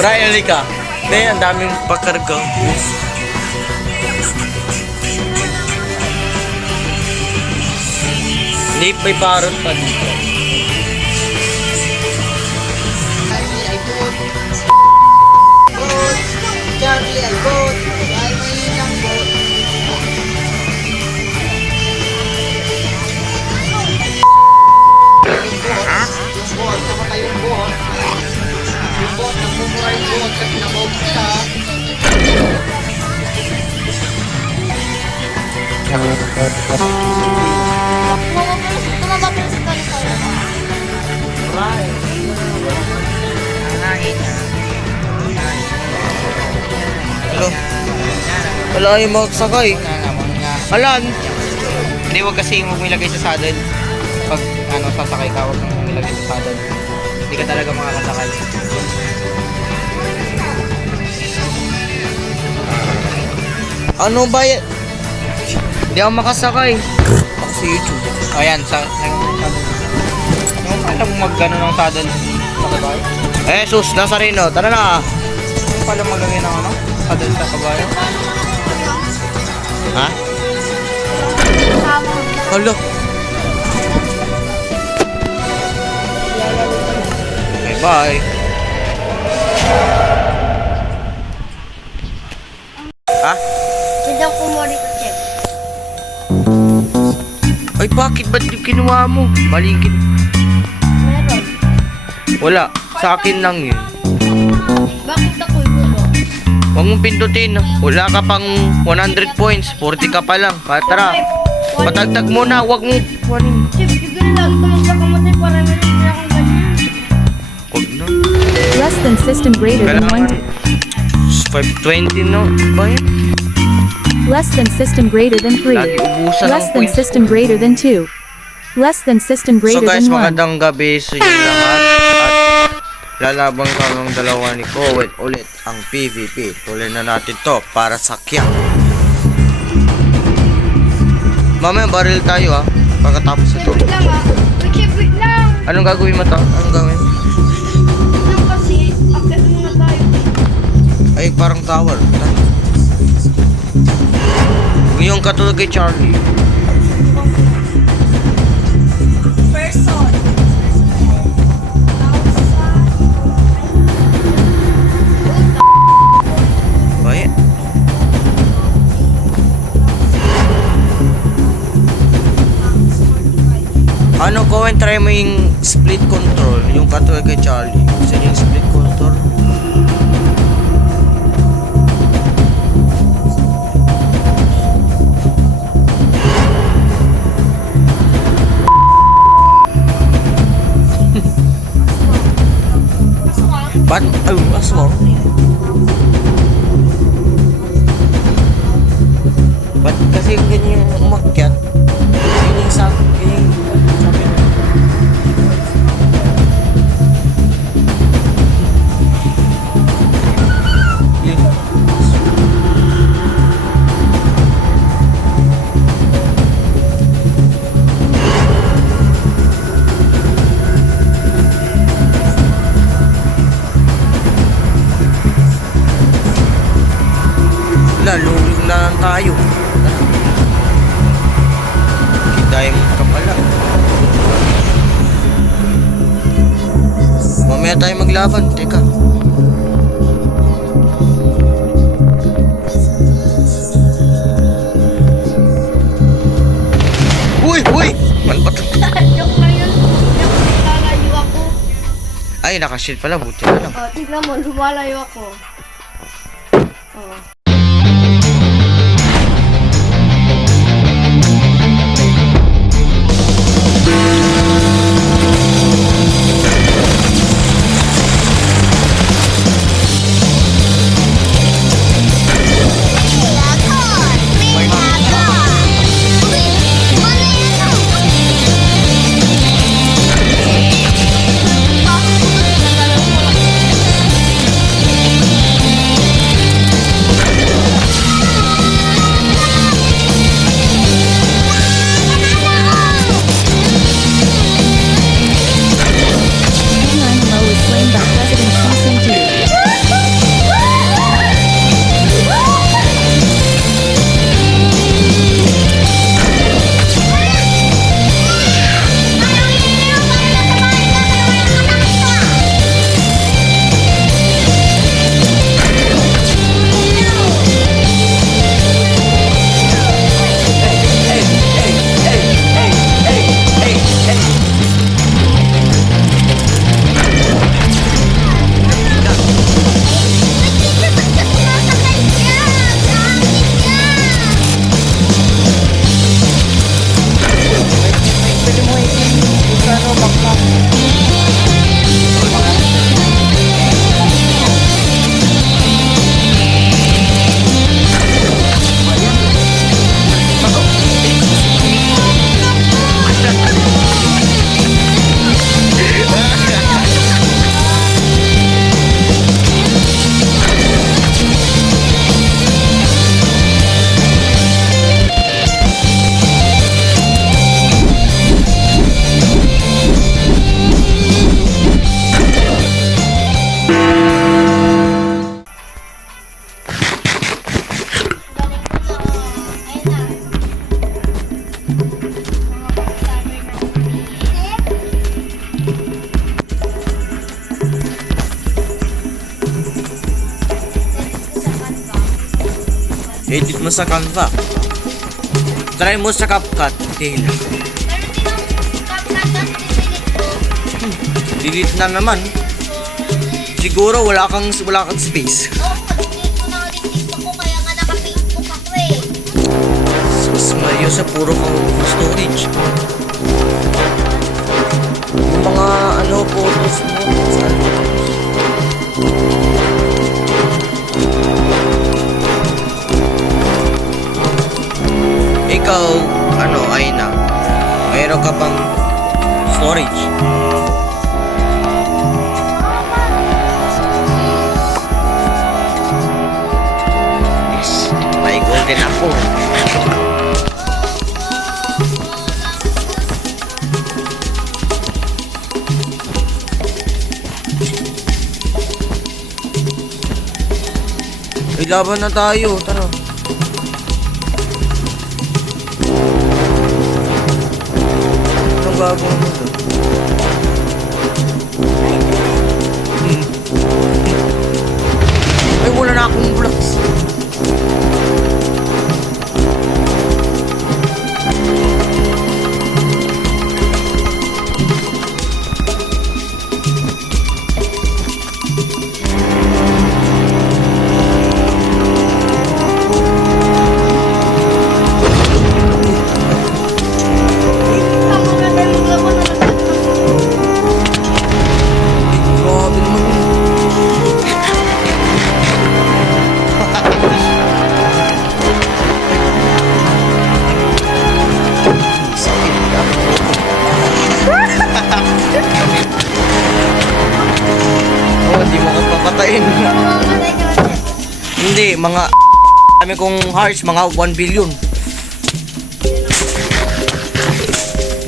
Brian, halika. May ang daming pakarga. Hindi, may parot pa dito. Charlie, I vote. Dahil may ilang vote. Yung vote, namatay yung vote. Yung vote, nagmumura yung vote kasi na-vote siya. Hello? Wala yung magsakay. Alan? Hindi, wag kasi huwag ilagay sa saddle. Pag sasakay ka, huwag mong ilagay sa saddle. Hindi ka talaga makakasakay. Ano ba yan? Hindi ako makasakay. Ako sa YouTube. Ayan, yung alam mo mag-gano ng saddle. Sa kabayo. Eh, sus, Nazareno. Tara na. Yung pala maglagay ng saddle sa kabayo. Ha? Hala. Okay, bye. Ha? Tidak ko mo dito, Chef. Ay, bakit? Ba't yung kinuha mo? Maligid. Meron. Wala. Sa akin lang yun. Bakit ako ito? Huwag mong pindutin. Wala ka pang 100 points. 40 ka pa lang. Tara. Patagtag mo na. Huwag mong kuhanin. Chef, siguro lagi ko magkakamatay para meron din akong ganyan. Huwag na. Less than system greater than Kailangan 520 no? Ba yan? 1. Less than system greater than 3. Lagi ubusan ng Less than points. system greater than 2. Less than system So greater guys, than 1. magandang gabi sa inyo lahat. At lalabang kami ng dalawa ni Cohen ulit ang PVP. Tuloy na natin to para sakyan. Mamaya baril tayo pagkatapos ito. Wait lang Wait, Chef, wait lang. Anong gagawin mo to? Anong gagawin? Wait lang kasi. Akit muna tayo. Ay, parang tower. Yung katulad kay Charlie. Person. Bayan. Ano, Cohen, try mo yung split control. Yung katulad kay Charlie. Gusto niyo yung split control? Ba't? Ay, aswang. Ba't kasi ganyan yung umakyat? Yun yung sabi niya. Yun. Lalulog na lang tayo. Kidayang ka pala. Mamaya tayo maglaban. Teka. Uy! Uy! Malpat. Joke lang yun. Joke, lalayo ako. Ay, nakashield pala. Buti na lang. Tignan mo, lumalayo ako. Oh. Edit mo sa Canva. Try mo sa CapCut. Tail. Delete na naman. Siguro wala kang space. Sus Mario, sa puro kang storage. Yung mga photos mo. Ikaw, ay na. Mayroon ka pang storage. Yes, may golden apple. Ay, laban na tayo. Tara. Anong gagawin mo to? Ay, wala na akong blocks. Grabe naman yun. Sakit ka. Hindi mo ka papatayin. Hindi, mga kami kong hearts, mga 1 billion.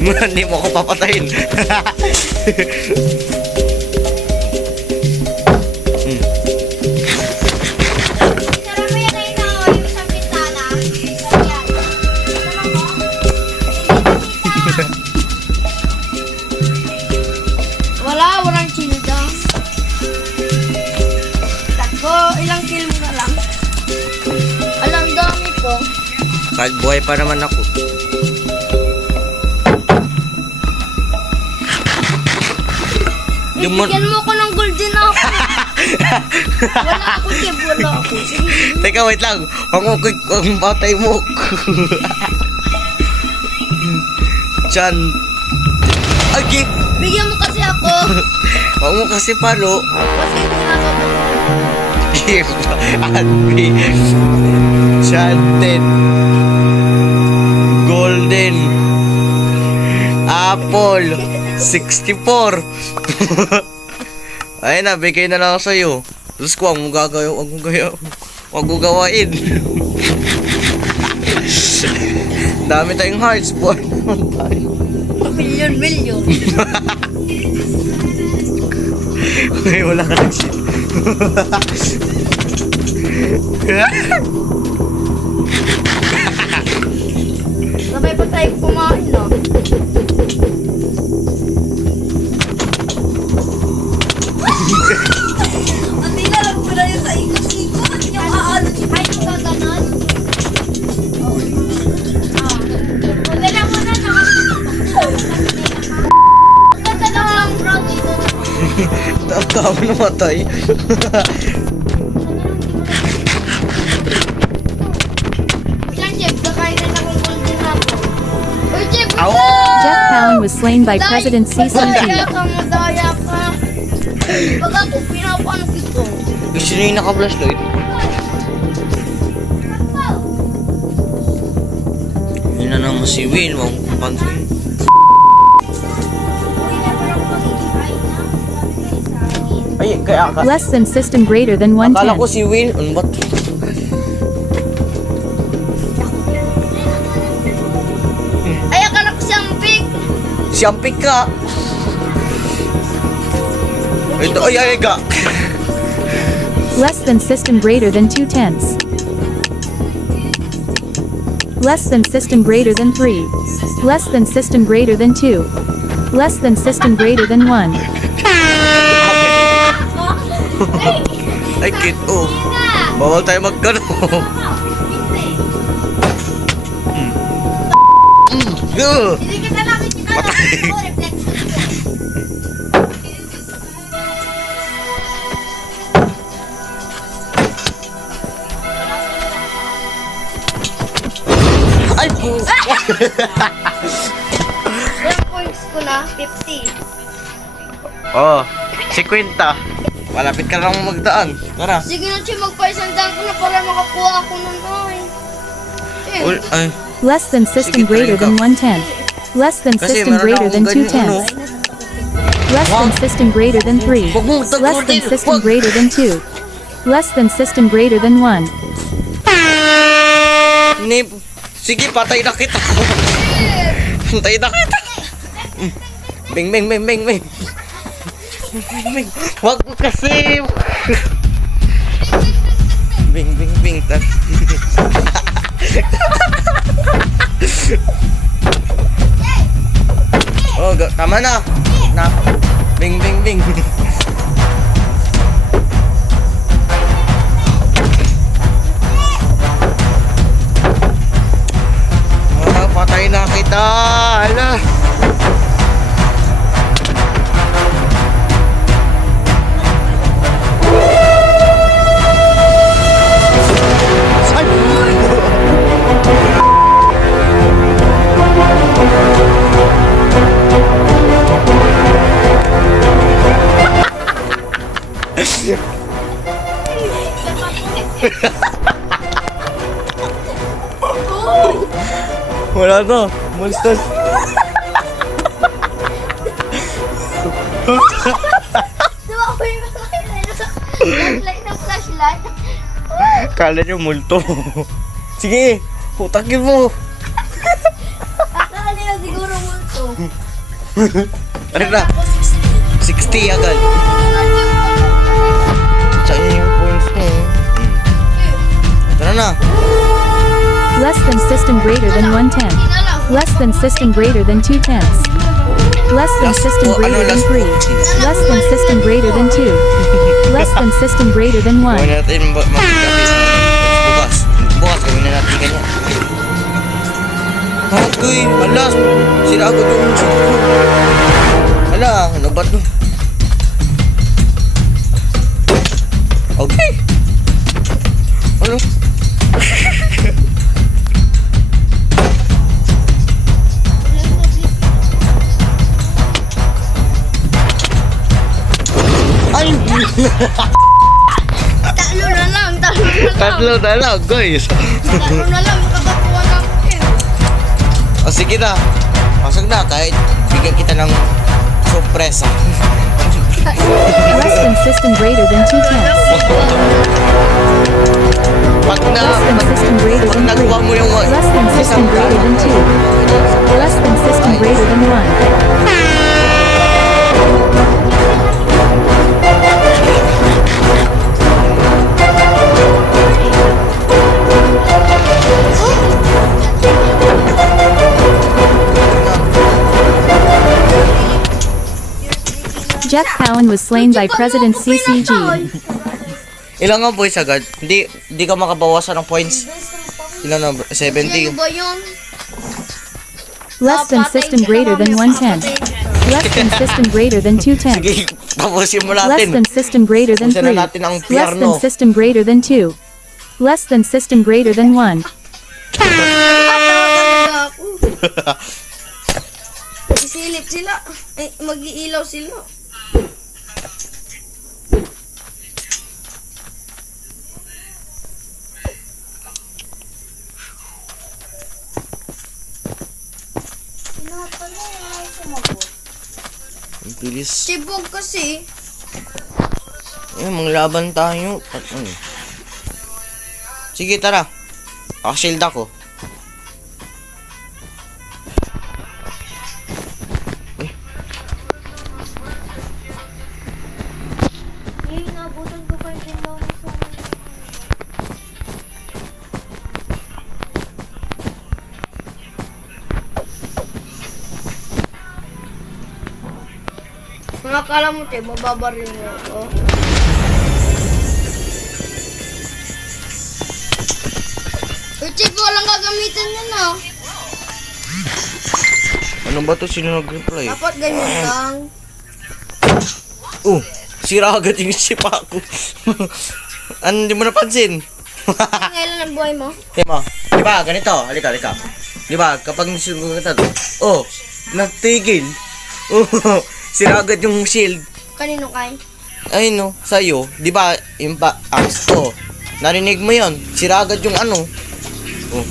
Hindi mo ko papatayin. Walang chill down. Takbo, ilang kill mo na lang. Alam dami ko. Kahit buhay pa naman ako. Bibigyan mo ko ng golden apple. Wala ako, Kev. Wala ako. Teka, wait lang. Ang patay mo. Chan. Ay, Bigyan mo kasi ako. Huwag mo kasi palo. Kasi pinakabot. Give. Admi. Chanted. Golden. Apple. 64. Ayun na, bigay na lang ako sa'yo. Tapos ko, huwag mo gawain. Dami tayong hearts, boy. Milyon. Ay, wala ka lang shit. Sabay pa tayo kumain, no? Hindi na lang pala yung sa ikot-ikot. Yung aano, ay, gaganon. Maganda mo na naman. Maganda na lang, bro. Tao namatay. Ilang Jeff, kakain na akong golden apple. Uy, Jeff! Ow! Jeff Palin was slain by President CCG. Madaya ka. Pag ako pinapaano ito. Gusto nyo yung naka-flashlight? Yun na naman si Will. Huwag mo pansin. Ay, kaya ka. Less than system greater than Akala ko 110. si Will. Ano ba? Ay, akala ko siyang pig. Siyampik ka. Ito, ay, ka. Less than system greater than 2/10. Less than system greater than 3. Less than system greater than 2. Less than system greater than 1. Ay, kid. Oh. Bawal tayo magkano. Go! Hindi kita nakikita. Ako, reflex. Ay po! Ilang points ko na? 50. Oh, 50. Malapit ka lang magdaan. Tara. Sige na, Chi, magpaisandaan ko na para makakuha ako ng ay. Ay, Less than system Sige, greater try than ka. 1/10. Less than Kasi system meron greater than akong 2 ganyan, tenths. Less than system greater than 3. Wag mong Less than tagutin, system wag. greater than 2. Less than system greater than 1. Nip. Sige, patay na kita. Patay na kita. Bing, bing, bing, bing, bing. Bing. Wag mo kasi. Bing, bing, bing. Oh, tama na. Na. Bing, bing, bing. Ah, patay na kita. Ala. Wala to. Monster. Diba ako yung flashlight na flashlight? Kala nyo multo. Sige, putakin mo. Akala nila siguro multo. Ano na? 60 agad. Saan yung points mo? Tara na. Less than system greater than 1/10. Less than system greater than 2 tenths. Less than Last system po, ano, greater than last 3. po. Less than system greater than 2. Less than system greater than Gawin 1. natin magkakapit. Bukas. Bukas, gawin na natin ganyan. Agoy, alas. Sila agad yung shoot ko. Ala, ano ba ito? Okay. Ano? Ay! Talo na lang, talo na lang. Tatlo na lang, guys. Talo na lang, makakakuha ng kill. O sige na. Pasok na, kahit bigyan kita ng sorpresa. Less than system greater than 2 tenths. Pag na, Less than system greater pag than 3. nakuha mo yung Less than system greater than 2. Less than system greater than 1. Jeff Cowan was slain by President CCG. Ilan nga boys agad? Hindi ka makabawasan ng points. Ilan na? 70. Ano ba yun? Less than system greater than 1/10. Less than system greater than 2 tenths. Sige, tapusin mo Less natin. than system greater than Tapusin 3. na natin ang Less pierno. than system greater than 2. Less than system greater than 1. Talaga ako. Isilip sila. Ay, mag-iilaw sila. Ang bilis. Sibog kasi. Manglaban tayo. Sige, tara. Shield ako. Eh, nabutan ko pa yung lang sa... Mga akala mo, te, mababaril mo ako. Uy, Ano ba to? Sino nag-reply? Dapat ganyan lang. Oh, sira agad yung sipa ko. Ano, hindi mo napansin? Ngayon ang buhay mo. Diba? Diba? Ganito. Halika. Diba? Kapag nasusunod ka oh, nagtigil. Oh, sira agad yung shield. Kanino kay? Ay no, sa'yo. Diba? Yung axe ko. Narinig mo yon? Sira agad yung ano. Oh.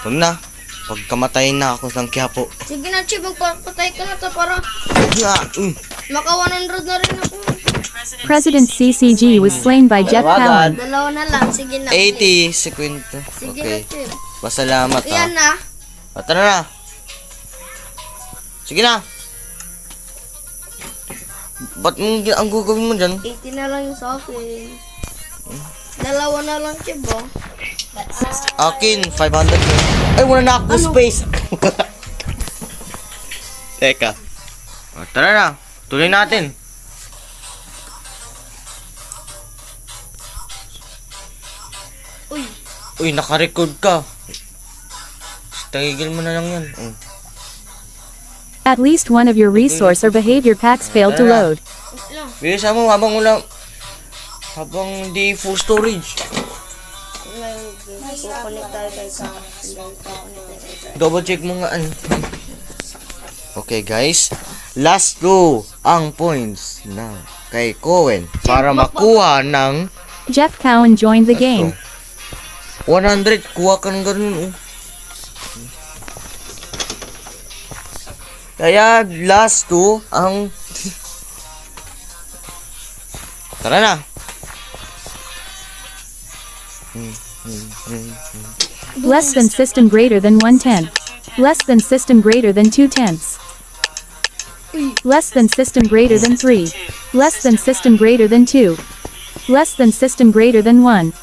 Huwag na. Pagkamatayin na ako ng Quiapo. Sige na, Chip. Magpapatay ka na to para maka 100 na rin ako. President CCG was slain by Jeff Cowan. Dalawa na lang. Sige na. 80, 50. Sige Okay. na, Chip. Pasalamat Ayan na. Tara na. Sige na. Ba't ang gagawin mo dyan? 80 na lang yung sa akin. Dalawa na lang, Chip, oh. Akin, 500. Ay, wala na ako space. Teka. Tara na. Tuloy natin. Uy. Uy, naka-record ka. Tagigil mo na lang yan. At least one of your resource or behavior packs failed to load. Bilisan mo habang di full storage. Connect tayo kay sa. Double check mo nga. Okay guys, last 2 ang points na kay Cohen para makuha ng Jeff Cowan joined the game. 100. Kuha ka ng ganun. Oh. Kaya last 2 ang tara na. Less than system greater than 1/10. Less than system greater than 2/10. Less than system greater than 3. Less than system greater than 2. Less than system greater than 1.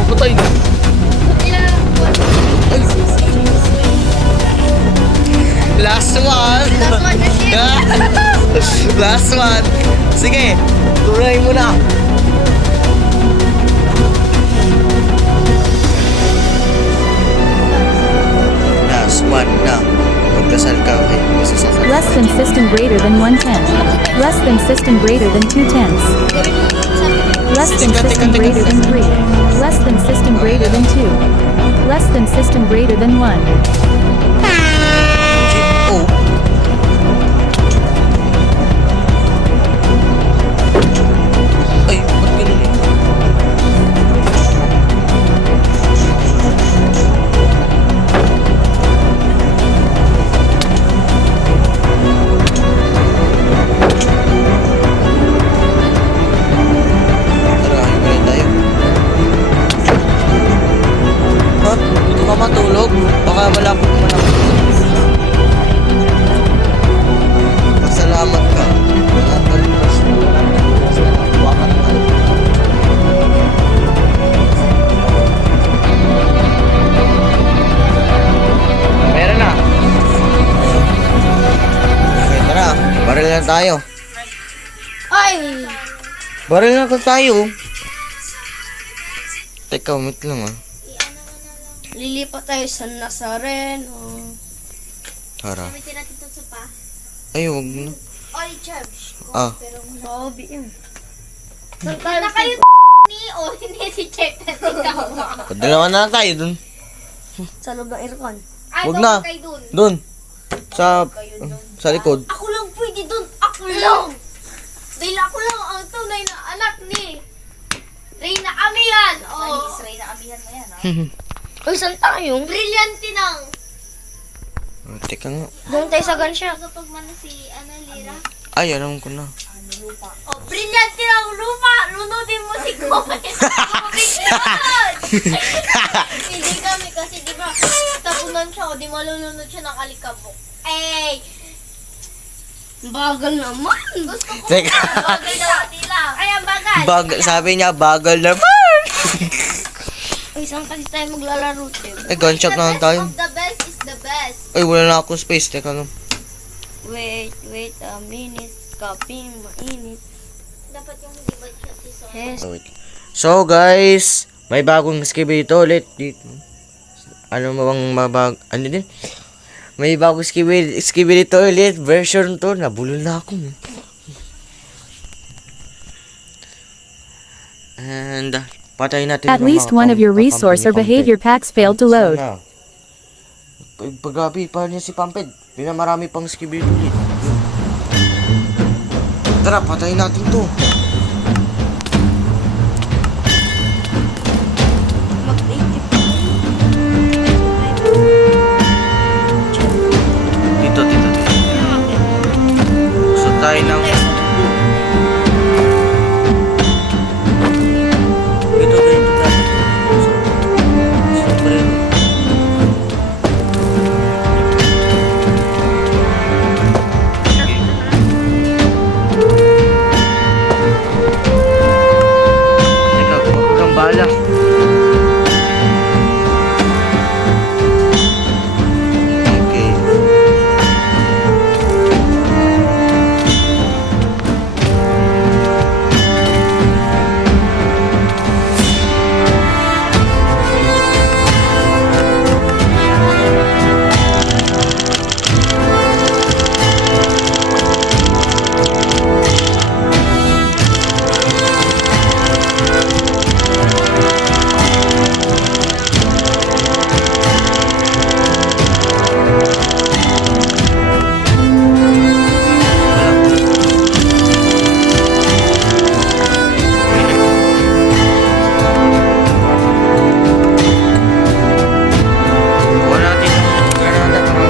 Papatay. Last one. Last one. Sige, tuloy mo na. Last one na. Magdasal ka kay Jesus. Less than system greater than 1/10. Less than system greater than 2/10. Less than system greater than 3. Less than system greater than 2. Less than system greater than 1. Oh. Ay, ba't ganun eh? Tara, hiwalay tayo. Ha? Dito ka matulog? Baka malapit mo na. Pasalamat ka. Meron na. Okay, tara. Baril na tayo. Ay! Baril na tayo. Teka, umit lang ah. Lilipat tayo sa Nazaren. Oh. Tara. Gamitin natin ito sa pa. Ay, huwag na. Oil charge. Ah. Pero hobby yun. Saan tayo? Na kayo ni o hindi si Chef natin ka. Padalawa na lang tayo dun. Sa loob ng aircon. Huwag na. Dun. Sa likod. Ako lang pwede dun. Ako lang. Dahil ako lang ang tunay na anak ni Reyna Amihan. Oh. Reyna Amihan na yan. Uy, saan tayo? Brilyante nang. Teka nga. Doon tayo sa gunshop. Kapag man si Lira. Ay, alam ko na. Oh, Brilyante ng lupa! Lunodin mo si Cohen! Hindi kami kasi di ba tapunan siya o di malulunod siya ng alikabok. Eh! Bagal naman! Gusto ko Teka. bagal na lang. Ay, ang bagal! Sabi niya, bagal naman. Ay, saan kasi tayo maglalaro, Tim? Eh, gunshot na lang tayo. The best is the best. Ay, wala na akong space. Teka lang. Wait a minute. Kaping mainit. Dapat yung hindi ba siya si Son? Yes. Wait. So, guys, may bagong skibidi ulit. Ano mo bang ano din? May bagong skibidi ulit. Version to. Nabulol na ako. And, patay natin At yung least mga one of your pam- resource or pampin- behavior packs failed to load. Sana. Paggabi pa niya si Pamped. Pinamarami pang skibidi ulit. Tara, patayin natin to. Dito. Gusto tayo ng... Dito tayo. Sombrero. Teka, huwag kang bahala. Okay. Kuha natin yung granada para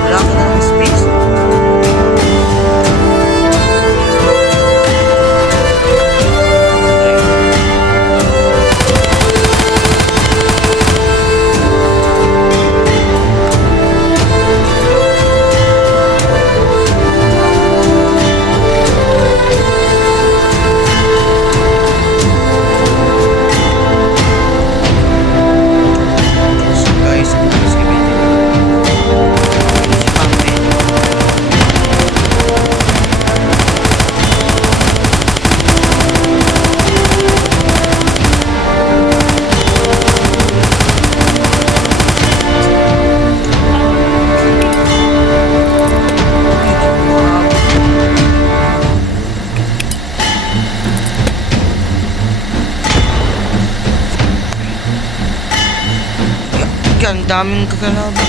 wala ka na ng space. So guys, please give it si Pamped. Ang daming kakalaban.